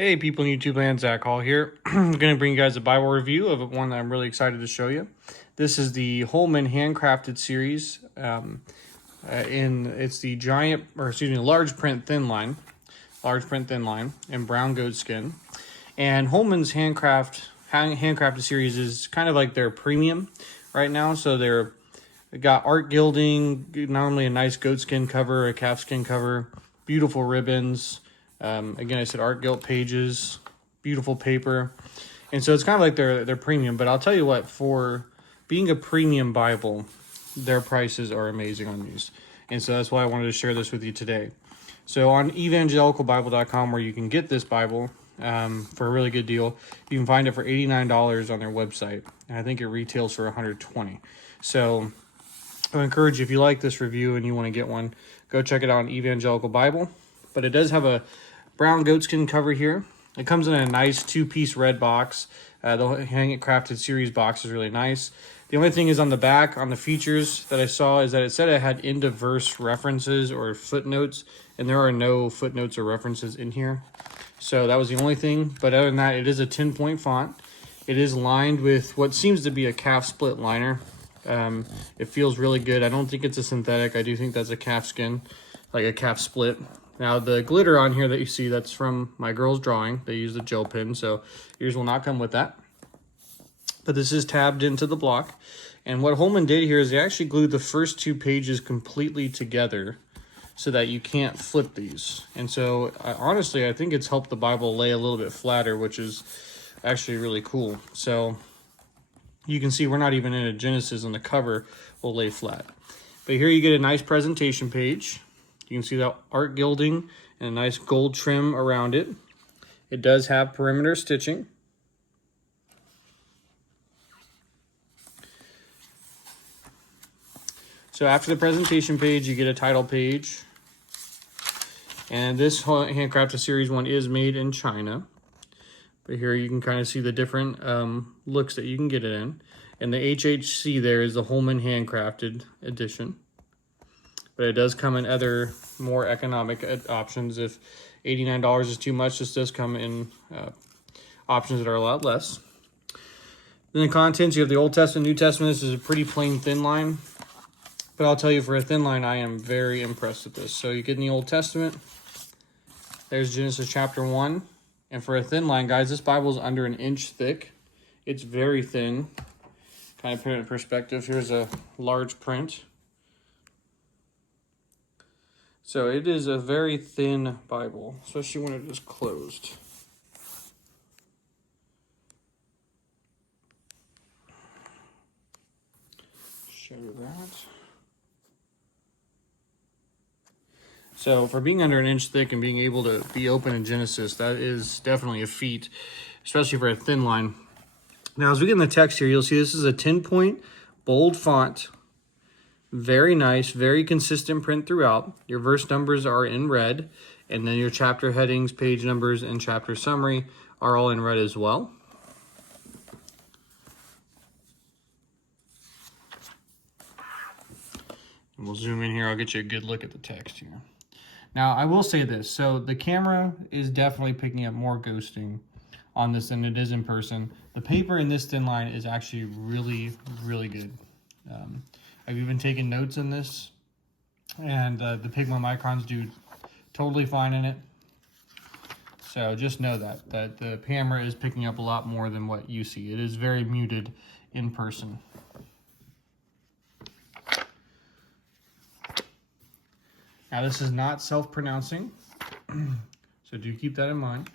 Hey people in YouTube land, Zach Hall here. I'm going to bring you guys a Bible review of one that I'm really excited to show you. This is the Holman handcrafted series. It's the large print thin line in brown goat skin. And Holman's handcrafted series is kind of like their premium right now. So they got art gilding, normally a nice goat skin cover, a calf skin cover, beautiful ribbons. Again, I said art gilt pages, beautiful paper. And so it's kind of like their premium. But I'll tell you what, for being a premium Bible, their prices are amazing on these. And so that's why I wanted to share this with you today. So on evangelicalbible.com, where you can get this Bible for a really good deal, you can find it for $89 on their website. And I think it retails for $120. So I encourage you, if you like this review and you want to get one, go check it out on Evangelical Bible. But it does have a brown goatskin cover here. It comes in a nice two-piece red box. The handcrafted series box is really nice. The only thing is on the back, on the features that I saw, is that it said it had end-of-verse references or footnotes, and there are no footnotes or references in here. So that was the only thing. But other than that, it is a 10-point font. It is lined with what seems to be a calf split liner. It feels really good. I don't think it's a synthetic. I do think that's a calf skin, like a calf split. Now, the glitter on here that you see, that's from my girl's drawing. They used a gel pen, so yours will not come with that. But this is tabbed into the block. And what Holman did here is they actually glued the first two pages completely together so that you can't flip these. And so, honestly, I think it's helped the Bible lay a little bit flatter, which is actually really cool. So, you can see we're not even in a Genesis, and the cover will lay flat. But here you get a nice presentation page. You can see that art gilding and a nice gold trim around it. It does have perimeter stitching. So after the presentation page, you get a title page. And this handcrafted series one is made in China. But here you can kind of see the different looks that you can get it in. And the HHC there is the Holman handcrafted edition. But it does come in other more economic options. If $89 is too much, this does come in options that are a lot less. Then the contents, you have the Old Testament, New Testament. This is a pretty plain thin line. But I'll tell you, for a thin line, I am very impressed with this. So you get in the Old Testament. There's Genesis chapter 1. And for a thin line, guys, this Bible is under an inch thick. It's very thin. Kind of put it in perspective. Here's a large print. So it is a very thin Bible, especially when it is closed. Show that. So for being under an inch thick and being able to be open in Genesis, that is definitely a feat, especially for a thin line. Now, as we get in the text here, you'll see this is a 10-point bold font. Very nice, very consistent print throughout. Your verse numbers are in red, and then your chapter headings, page numbers, and chapter summary are all in red as well. And we'll zoom in here. I'll get you a good look at the text here. Now, I will say this. So the camera is definitely picking up more ghosting on this than it is in person. The paper in this thin line is actually really, really good. I've even taken notes in this, and the Pigma microns do totally fine in it. So just know that the camera is picking up a lot more than what you see. It is very muted in person. Now, this is not self-pronouncing, so do keep that in mind.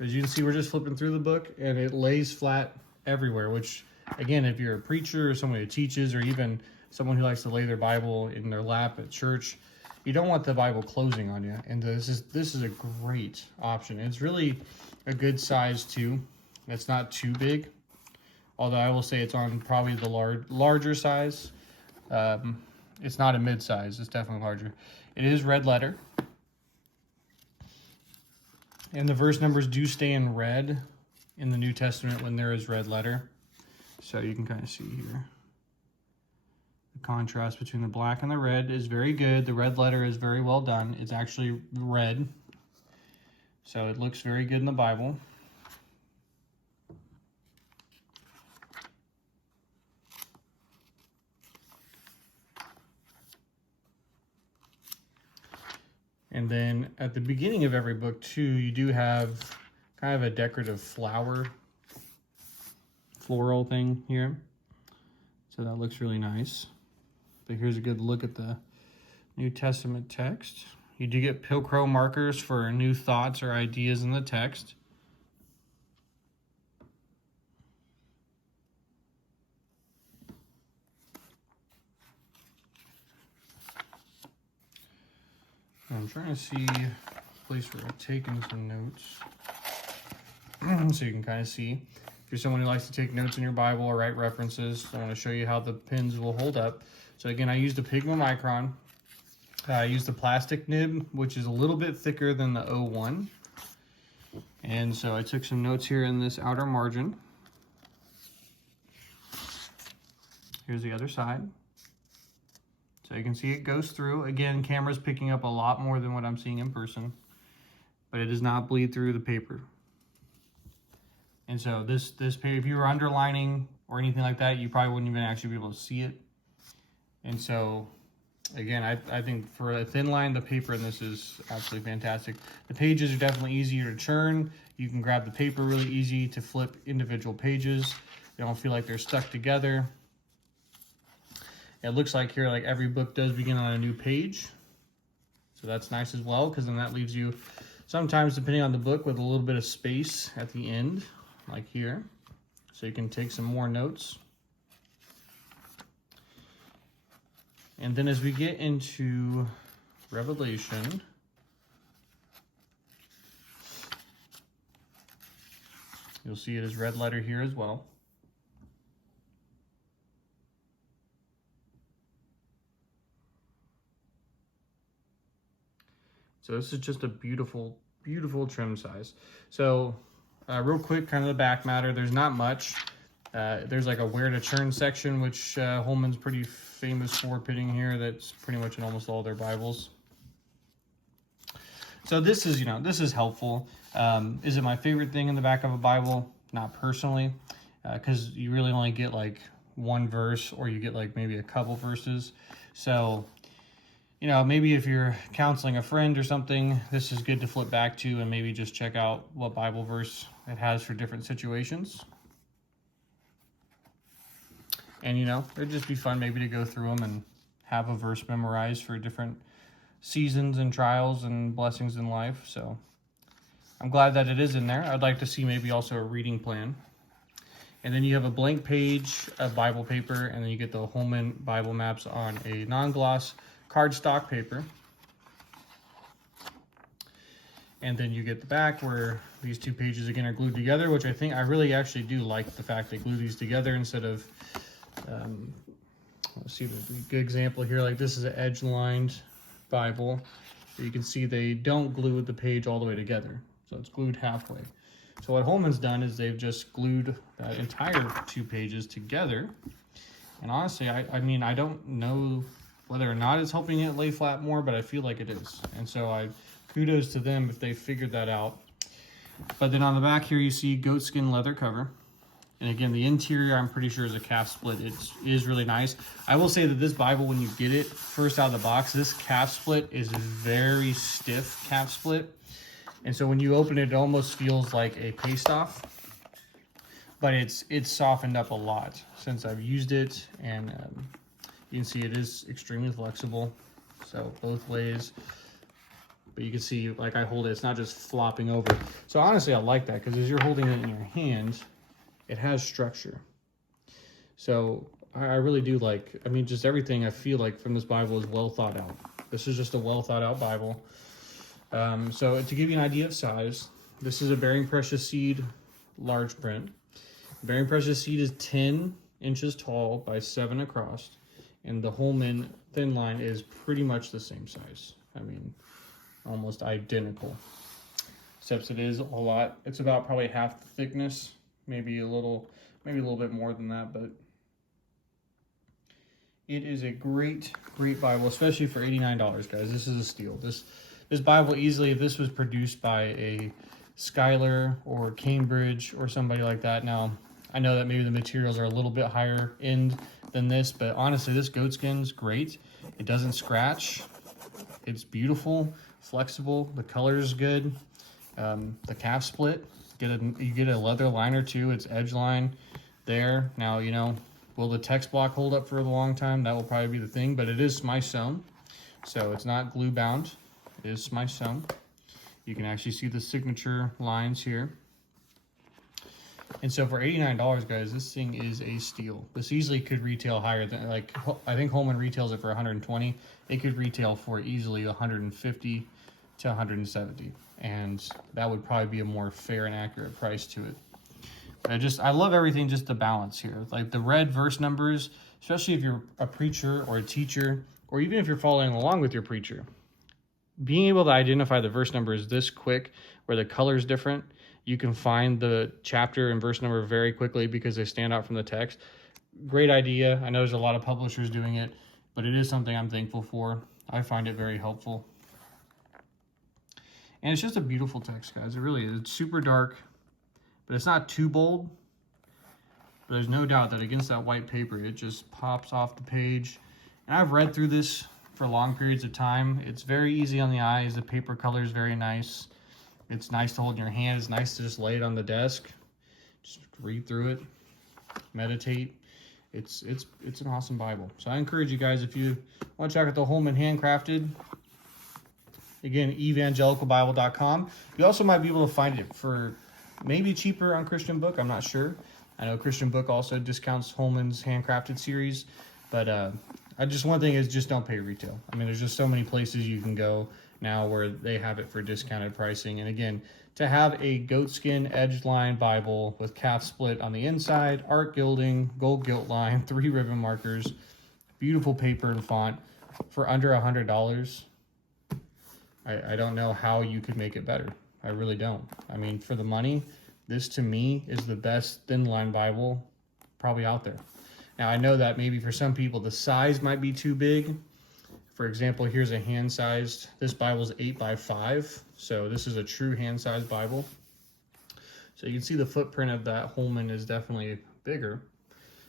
As you can see, we're just flipping through the book, and it lays flat everywhere, which, again, if you're a preacher or someone who teaches, or even someone who likes to lay their Bible in their lap at church, you don't want the Bible closing on you. And this is a great option. It's really a good size too. It's not too big, although I will say it's on probably the larger size. It's not a mid-size. It's definitely larger. It is red letter. And the verse numbers do stay in red in the New Testament when there is red letter. So you can kind of see here. The contrast between the black and the red is very good. The red letter is very well done. It's actually red. So it looks very good in the Bible. And then at the beginning of every book too, you do have kind of a decorative floral thing here. So that looks really nice. But here's a good look at the New Testament text. You do get Pilcrow markers for new thoughts or ideas in the text. I'm trying to see a place where I've taken some notes so you can kind of see. If you're someone who likes to take notes in your Bible or write references, I want to show you how the pins will hold up. So again, I used a Pigma Micron. I used the plastic nib, which is a little bit thicker than the 01. And so I took some notes here in this outer margin. Here's the other side. So you can see it goes through. Again, camera's picking up a lot more than what I'm seeing in person, but it does not bleed through the paper. And so this paper, if you were underlining or anything like that, you probably wouldn't even actually be able to see it. And so, again, I think for a thin line, the paper in this is absolutely fantastic. The pages are definitely easier to turn. You can grab the paper really easy to flip individual pages. They don't feel like they're stuck together. It looks like here, like every book does begin on a new page. So that's nice as well, because then that leaves you sometimes, depending on the book, with a little bit of space at the end, like here. So you can take some more notes. And then as we get into Revelation, you'll see it is red letter here as well. So this is just a beautiful, beautiful trim size. So real quick, kind of the back matter, there's not much. There's like a where to turn section, which Holman's pretty famous for putting here. That's pretty much in almost all their Bibles. So this is, this is helpful. Is it my favorite thing in the back of a Bible? Not personally, because you really only get like one verse, or you get like maybe a couple verses. So, maybe if you're counseling a friend or something, this is good to flip back to and maybe just check out what Bible verse it has for different situations. And, it'd just be fun maybe to go through them and have a verse memorized for different seasons and trials and blessings in life. So I'm glad that it is in there. I'd like to see maybe also a reading plan. And then you have a blank page of Bible paper, and then you get the Holman Bible maps on a non-gloss cardstock paper. And then you get the back where these two pages again are glued together, which I really actually do like the fact they glue these together instead of, let's see the good example here. Like this is an edge-lined Bible. You can see they don't glue the page all the way together, so it's glued halfway. So what Holman's done is they've just glued that entire two pages together. And honestly, I don't know whether or not it's helping it lay flat more, but I feel like it is. And so kudos to them if they figured that out. But then on the back here, you see goatskin leather cover. And again, the interior, I'm pretty sure, is a calf split. It is really nice. I will say that this Bible, when you get it first out of the box, this calf split is a very stiff calf split. And so when you open it, it almost feels like a paste off. But it's softened up a lot since I've used it. And you can see it is extremely flexible. So both ways. But you can see, like I hold it, it's not just flopping over. So honestly, I like that, because as you're holding it in your hand, it has structure. So I really do like, just everything I feel like from this Bible is well thought out. This is just a well thought out Bible. So to give you an idea of size, this is a Bearing Precious Seed large print. Bearing Precious Seed is 10 inches tall by 7 across. And the Holman Thinline is pretty much the same size. Almost identical. Except it is a lot. It's about probably half the thickness. Maybe a little bit more than that, but it is a great Bible, especially for $89, guys. This is a steal. This This Bible easily, if this was produced by a Schuyler or Cambridge or somebody like that. Now, I know that maybe the materials are a little bit higher end than this, but honestly, this goatskin's great. It doesn't scratch. It's beautiful, flexible. The color is good. The calf split. You get a leather liner too. It's edge line there. Now, you know, will the text block hold up for a long time? That will probably be the thing, but it is smyce sewn, so it's not glue bound. It is smyce sewn. You can actually see the signature lines here. And so for $89, guys, this thing is a steal. This easily could retail higher than, like, I think Holman retails it for 120. It could retail for easily 150 to 170. And that would probably be a more fair and accurate price to it. I love everything, just the balance here. Like the red verse numbers, especially if you're a preacher or a teacher, or even if you're following along with your preacher. Being able to identify the verse numbers this quick, where the color is different, you can find the chapter and verse number very quickly because they stand out from the text. Great idea. I know there's a lot of publishers doing it, but it is something I'm thankful for. I find it very helpful. And it's just a beautiful text, guys. It really is. It's super dark, but it's not too bold. But there's no doubt that against that white paper, it just pops off the page. And I've read through this for long periods of time. It's very easy on the eyes. The paper color is very nice. It's nice to hold in your hand. It's nice to just lay it on the desk. Just read through it, meditate. It's an awesome Bible. So I encourage you guys, if you want to check out the Holman Handcrafted, again, evangelicalbible.com. You also might be able to find it for maybe cheaper on Christian Book. I'm not sure. I know Christian Book also discounts Holman's Handcrafted series, but one thing is just don't pay retail. I mean, there's just so many places you can go now where they have it for discounted pricing. And again, to have a goatskin edged line Bible with calf split on the inside, art gilding, gold gilt line, 3 ribbon markers, beautiful paper and font for under $100, I don't know how you could make it better. I really don't. I mean, for the money, this to me is the best thin line Bible probably out there. Now, I know that maybe for some people the size might be too big. For example, here's a hand-sized. This Bible is 8x5, so this is a true hand-sized Bible. So you can see the footprint of that Holman is definitely bigger.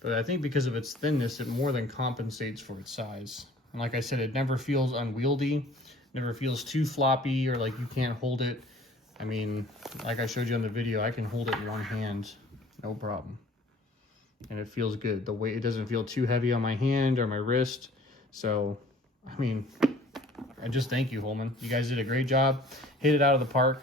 But I think because of its thinness, it more than compensates for its size. And like I said, it never feels unwieldy, never feels too floppy or like you can't hold it. I mean, like I showed you on the video, I can hold it in one hand, no problem. And it feels good. The weight, it doesn't feel too heavy on my hand or my wrist. So, I mean, I just thank you, Holman. You guys did a great job. Hit it out of the park.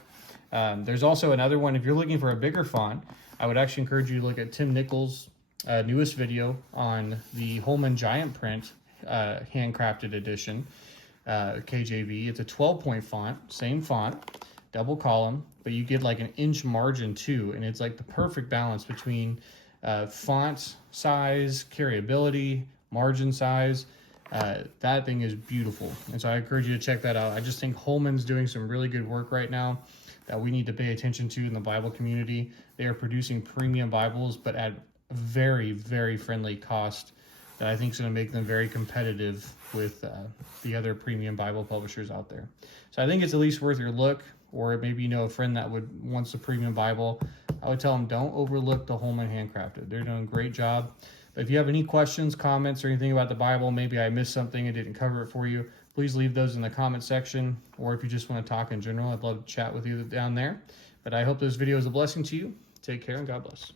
There's also another one. If you're looking for a bigger font, I would actually encourage you to look at Tim Nichols' newest video on the Holman Giant Print handcrafted edition, KJV. It's a 12-point font, same font, double column, but you get like an inch margin too, and it's like the perfect balance between font size, carryability, margin size. That thing is beautiful, and so I encourage you to check that out. I just think Holman's doing some really good work right now that we need to pay attention to in the Bible community. They are producing premium Bibles, but at a very, very friendly cost that I think is going to make them very competitive with the other premium Bible publishers out there. So I think it's at least worth your look, or maybe you know a friend that wants a premium Bible. I would tell them don't overlook the Holman Handcrafted. They're doing a great job. But if you have any questions, comments, or anything about the Bible, maybe I missed something and didn't cover it for you, please leave those in the comment section. Or if you just want to talk in general, I'd love to chat with you down there. But I hope this video is a blessing to you. Take care and God bless.